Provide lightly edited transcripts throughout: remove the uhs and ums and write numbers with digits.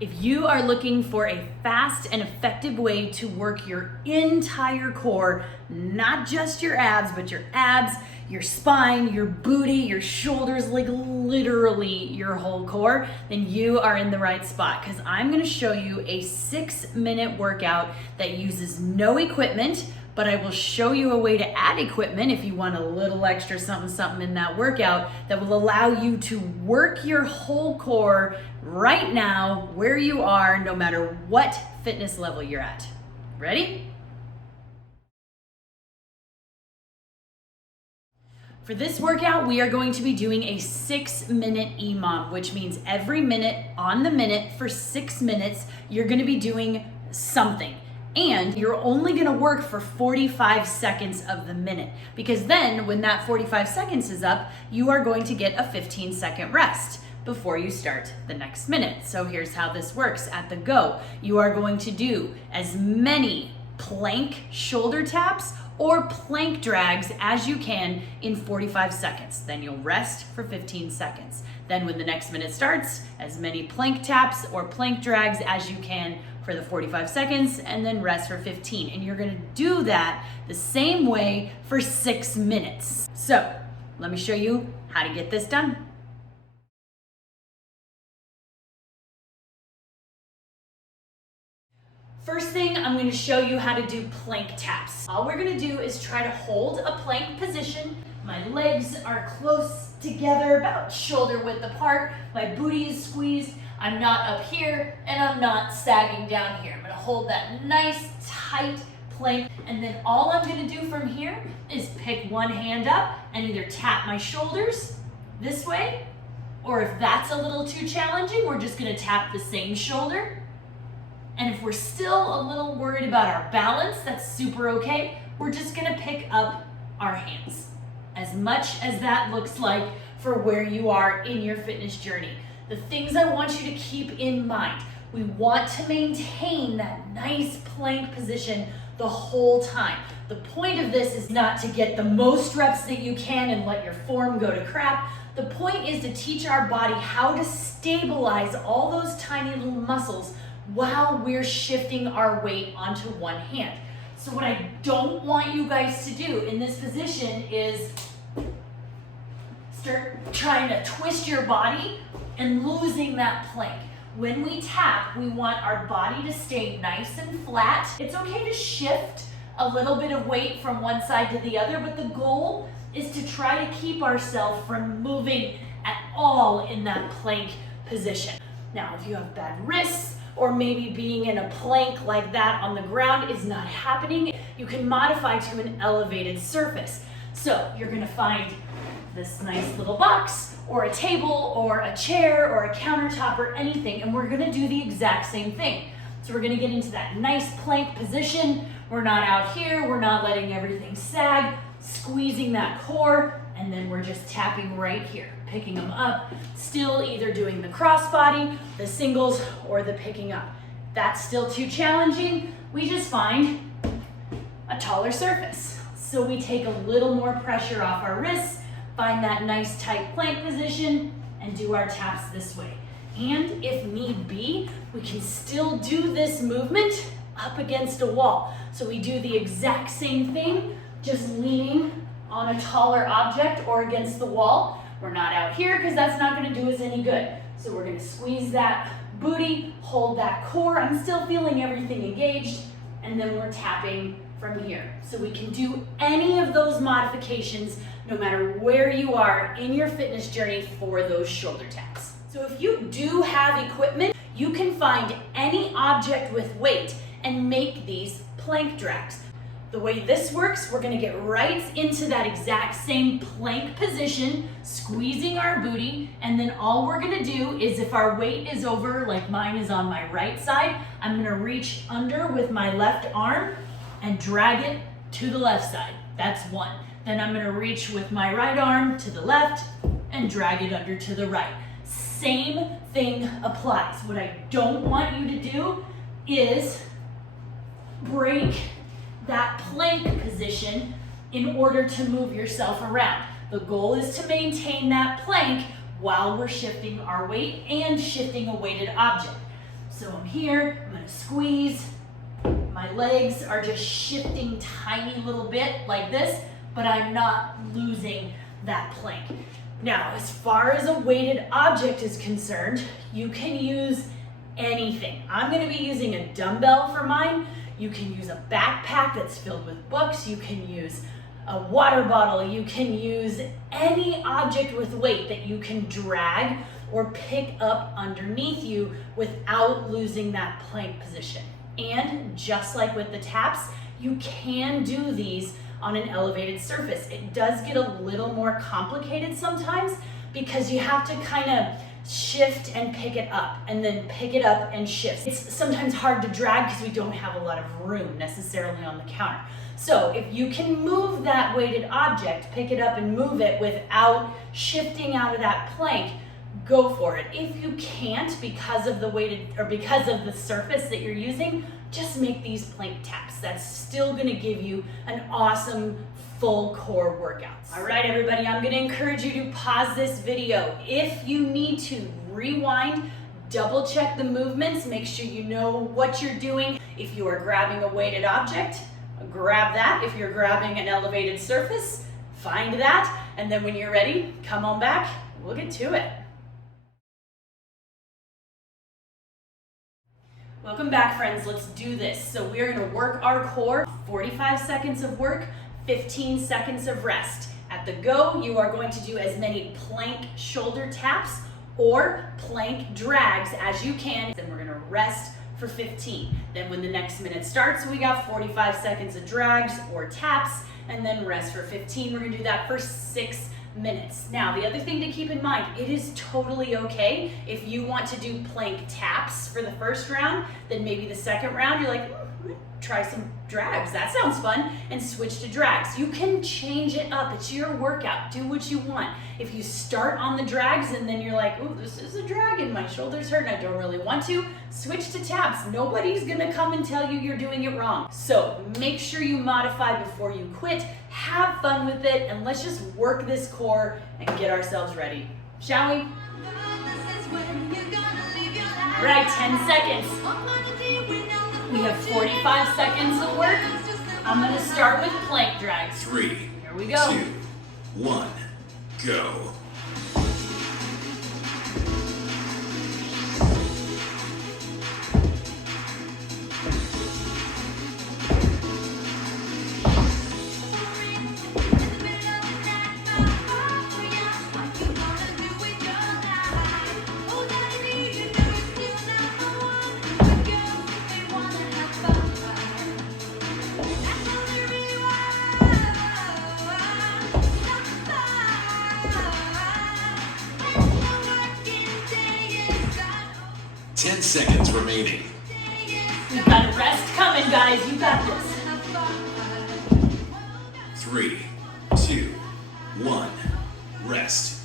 If you are looking for a fast and effective way to work your entire core, not just your abs, your spine, your booty, your shoulders, like literally your whole core, then you are in the right spot, because I'm gonna show you a 6-minute workout that uses no equipment, but I will show you a way to add equipment if you want a little extra something in that workout that will allow you to work your whole core right now, where you are, no matter what fitness level you're at. Ready? For this workout, we are going to be doing a 6-minute EMOM, which means every minute on the minute for 6 minutes, you're gonna be doing something. And you're only gonna work for 45 seconds of the minute, because then when that 45 seconds is up, you are going to get a 15-second rest before you start the next minute. So here's how this works. At the go, you are going to do as many plank shoulder taps or plank drags as you can in 45 seconds. Then you'll rest for 15 seconds. Then when the next minute starts, as many plank taps or plank drags as you can for the 45 seconds, and then rest for 15. And you're gonna do that the same way for 6 minutes. So let me show you how to get this done. First thing, I'm going to show you how to do plank taps. All we're going to do is try to hold a plank position. My legs are close together, about shoulder width apart. My booty is squeezed. I'm not up here, and I'm not sagging down here. I'm going to hold that nice, tight plank, and then all I'm going to do from here is pick one hand up and either tap my shoulders this way, or if that's a little too challenging, we're just going to tap the same shoulder. And if we're still a little worried about our balance, that's super okay. We're just gonna pick up our hands, as much as that looks like for where you are in your fitness journey. The things I want you to keep in mind: we want to maintain that nice plank position the whole time. The point of this is not to get the most reps that you can and let your form go to crap. The point is to teach our body how to stabilize all those tiny little muscles while we're shifting our weight onto one hand. So what I don't want you guys to do in this position is start trying to twist your body and losing that plank. When we tap, we want our body to stay nice and flat. It's okay to shift a little bit of weight from one side to the other, but the goal is to try to keep ourselves from moving at all in that plank position. Now, if you have bad wrists, or maybe being in a plank like that on the ground is not happening, you can modify to an elevated surface. So you're gonna find this nice little box, or a table, or a chair, or a countertop, or anything, and we're gonna do the exact same thing. So we're gonna get into that nice plank position. We're not out here, we're not letting everything sag, squeezing that core, and then we're just tapping right here, picking them up, still either doing the crossbody, the singles, or the picking up. That's still too challenging, we just find a taller surface. So we take a little more pressure off our wrists, find that nice tight plank position, and do our taps this way. And if need be, we can still do this movement up against a wall. So we do the exact same thing, just leaning on a taller object or against the wall. We're not out here because that's not going to do us any good. So we're going to squeeze that booty, hold that core. I'm still feeling everything engaged, and then we're tapping from here. So we can do any of those modifications no matter where you are in your fitness journey for those shoulder taps. So if you do have equipment, you can find any object with weight and make these plank drags. The way this works, we're gonna get right into that exact same plank position, squeezing our booty, and then all we're gonna do is, if our weight is over, like mine is on my right side, I'm gonna reach under with my left arm and drag it to the left side. That's one. Then I'm gonna reach with my right arm to the left and drag it under to the right. Same thing applies. What I don't want you to do is break that plank position in order to move yourself around. The goal is to maintain that plank while we're shifting our weight and shifting a weighted object. So I'm here, I'm gonna squeeze. My legs are just shifting tiny little bit like this, but I'm not losing that plank. Now, as far as a weighted object is concerned, you can use anything. I'm gonna be using a dumbbell for mine. You can use a backpack that's filled with books. You can use a water bottle. You can use any object with weight that you can drag or pick up underneath you without losing that plank position. And just like with the taps, you can do these on an elevated surface. It does get a little more complicated sometimes because you have to kind of shift and pick it up and then pick it up and shift. It's sometimes hard to drag because we don't have a lot of room necessarily on the counter. So if you can move that weighted object, pick it up and move it without shifting out of that plank, go for it. If you can't because of the weighted or because of the surface that you're using, just make these plank taps. That's still gonna give you an awesome full core workouts. All right, everybody, I'm gonna encourage you to pause this video. If you need to rewind, double check the movements, make sure you know what you're doing. If you are grabbing a weighted object, grab that. If you're grabbing an elevated surface, find that. And then when you're ready, come on back, we'll get to it. Welcome back, friends. Let's do this. So we're gonna work our core, 45 seconds of work, 15 seconds of rest. At the go, you are going to do as many plank shoulder taps or plank drags as you can. Then we're gonna rest for 15. Then when the next minute starts, we got 45 seconds of drags or taps, and then rest for 15. We're gonna do that for 6 minutes. Now, the other thing to keep in mind, it is totally okay if you want to do plank taps for the first round, then maybe the second round, you're like, try some drags. That sounds fun, and switch to drags. You can change it up. It's your workout. Do what you want. If you start on the drags and then you're like, oh, this is a drag and my shoulders hurt and I don't really want to, switch to taps. Nobody's gonna come and tell you you're doing it wrong. So make sure you modify before you quit. Have fun with it, and let's just work this core and get ourselves ready. Shall we? All right, 10 seconds. We have 45 seconds of work. I'm gonna start with plank drags. 3, Here we go. 2, 1, go. Seconds remaining. We've got a rest coming, guys. You got this. 3, 2, 1, rest.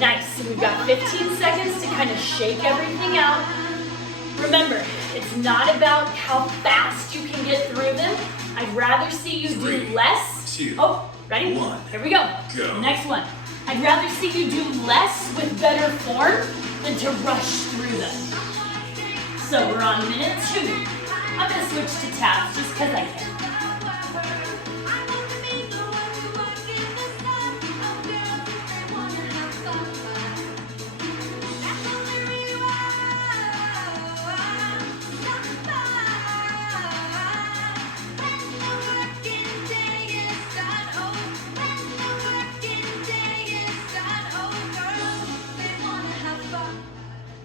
Nice. So we've got 15 seconds to kind of shake everything out. Remember, it's not about how fast you can get through them. I'd rather see you do less. 2, oh, ready? 1, here we go. Go. Next one. I'd rather see you do less with better form than to rush through them. So we're on minute 2. I'm gonna switch to taps just because I can.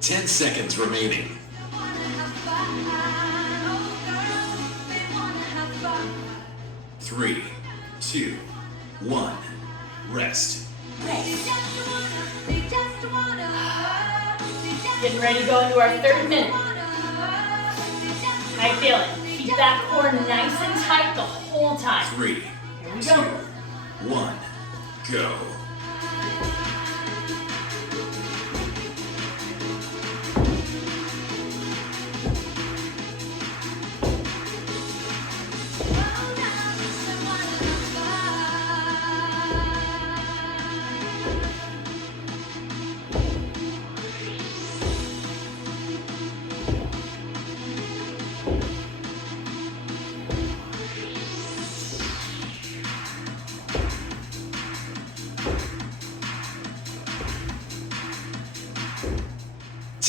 Ten seconds remaining. 3, 2, 1, rest. Getting ready to go into our 3rd minute. How you feeling? Keep that core nice and tight the whole time. 3, Here we 2, go. 1, go.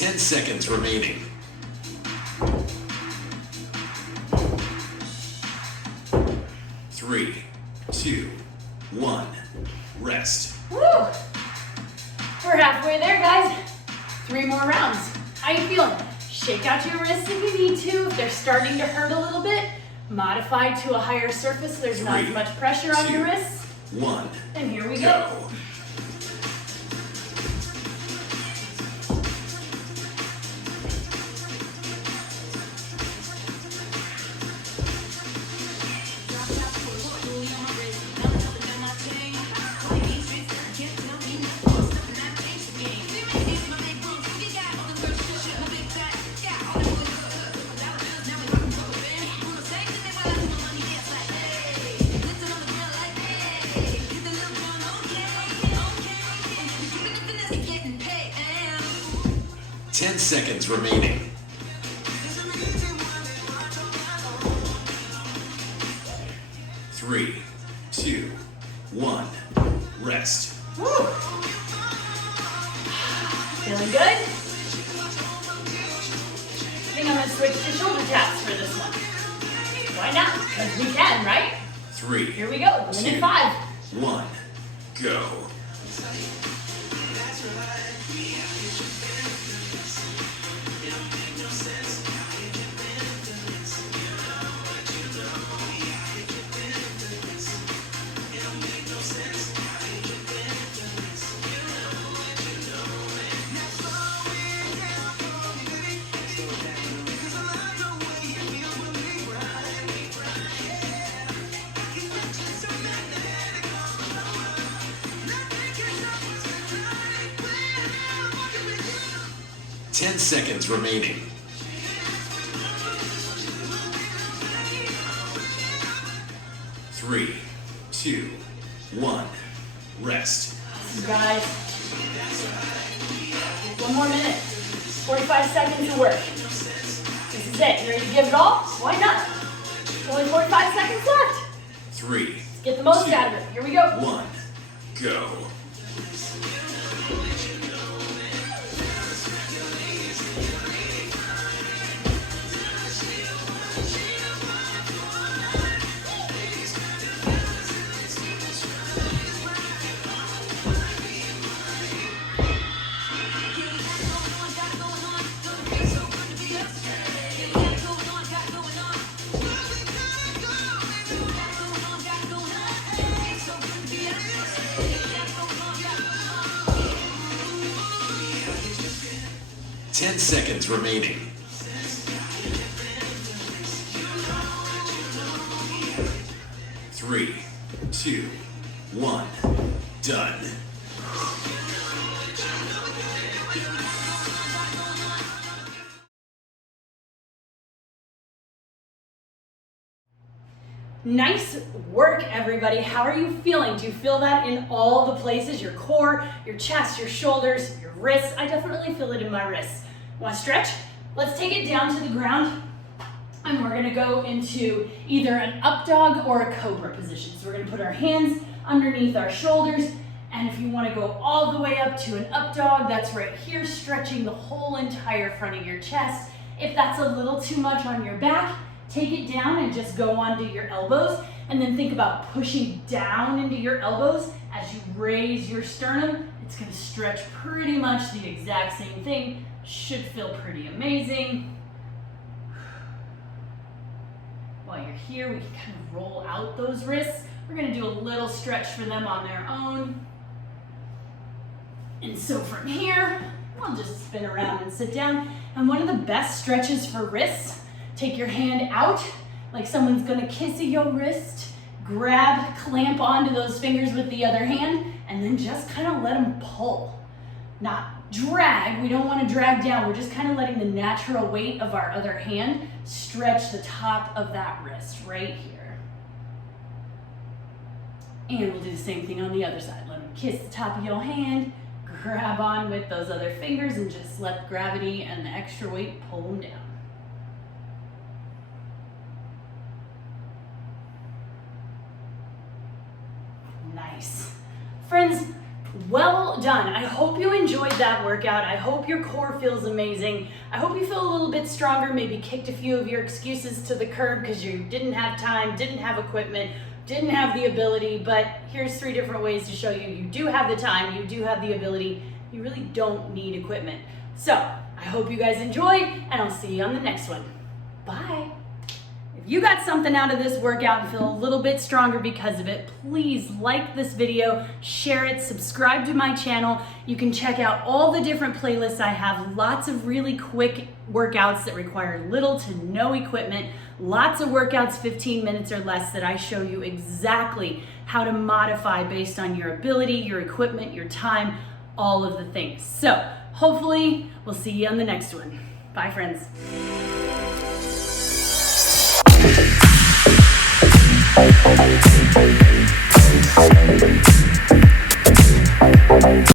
10 seconds remaining. 3, 2, 1. Rest. Woo! We're halfway there, guys. 3 more rounds. How you feeling? Shake out your wrists if you need to. If they're starting to hurt a little bit, modify to a higher surface so there's not as 3, much pressure on your 2, wrists. 1. And here we go. Go. Ten seconds remaining. 3, 2, 1. Rest. Woo! Feeling good? I think I'm gonna switch to shoulder taps for this one. Why not? Because we can, right? 3, Here we go. Minute 2, 5. 1. Go. Ten seconds remaining. 3, 2, 1. Rest. Guys, 1 more minute. 45 seconds to work. This is it. You ready to give it all? Why not? Only 45 seconds left. 3, Get the most 2, out of it. Here we go. 1. Go. Ten seconds remaining. 3, 2, 1. Done. Nice work, everybody. How are you feeling? Do you feel that in all the places? Your core, your chest, your shoulders, your wrists? I definitely feel it in my wrists. Want to stretch? Let's take it down to the ground. And we're gonna go into either an up dog or a cobra position. So we're gonna put our hands underneath our shoulders. And if you wanna go all the way up to an up dog, that's right here, stretching the whole entire front of your chest. If that's a little too much on your back, take it down and just go onto your elbows. And then think about pushing down into your elbows as you raise your sternum. It's gonna stretch pretty much the exact same thing. Should feel pretty amazing. While you're here, we can kind of roll out those wrists. We're gonna do a little stretch for them on their own. And so from here, we'll just spin around and sit down. And one of the best stretches for wrists, take your hand out like someone's gonna kiss your wrist. Grab, clamp onto those fingers with the other hand, and then just kind of let them pull. Not drag, we don't want to drag down. We're just kind of letting the natural weight of our other hand stretch the top of that wrist right here. And we'll do the same thing on the other side. Let them kiss the top of your hand, grab on with those other fingers, and just let gravity and the extra weight pull them down. Nice. Friends, Well done. I hope you enjoyed that workout. I hope your core feels amazing. I hope you feel a little bit stronger, maybe kicked a few of your excuses to the curb because you didn't have time, didn't have equipment, didn't have the ability. But here's 3 different ways to show you do have the time, you do have the ability, you really don't need equipment. So I hope you guys enjoyed, and I'll see you on the next one. Bye. If you got something out of this workout and feel a little bit stronger because of it, please like this video, share it, subscribe to my channel. You can check out all the different playlists I have, lots of really quick workouts that require little to no equipment, lots of workouts 15 minutes or less that I show you exactly how to modify based on your ability, your equipment, your time, all of the things. So hopefully we'll see you on the next one. Bye, friends. We'll be right back.